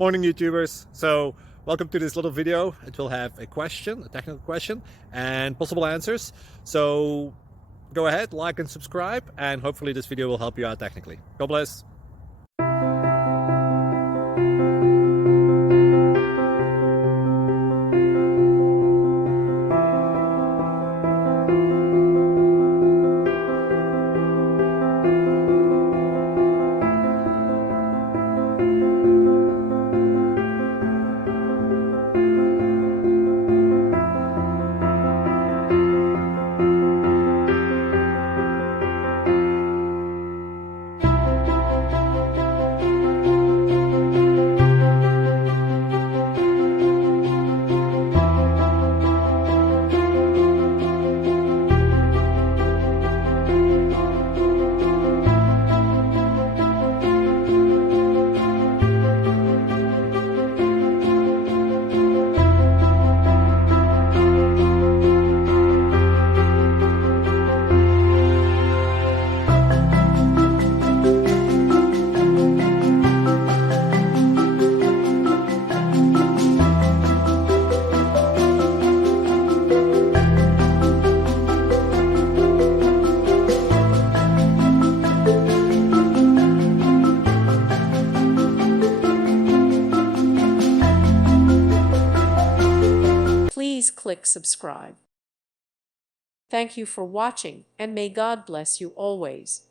Morning, YouTubers. So welcome to this little video. It will have a question, a technical question, and possible answers. So go ahead, like and subscribe, and hopefully this video will help you out technically. God bless. Please click subscribe. Thank you for watching, and may God bless you always.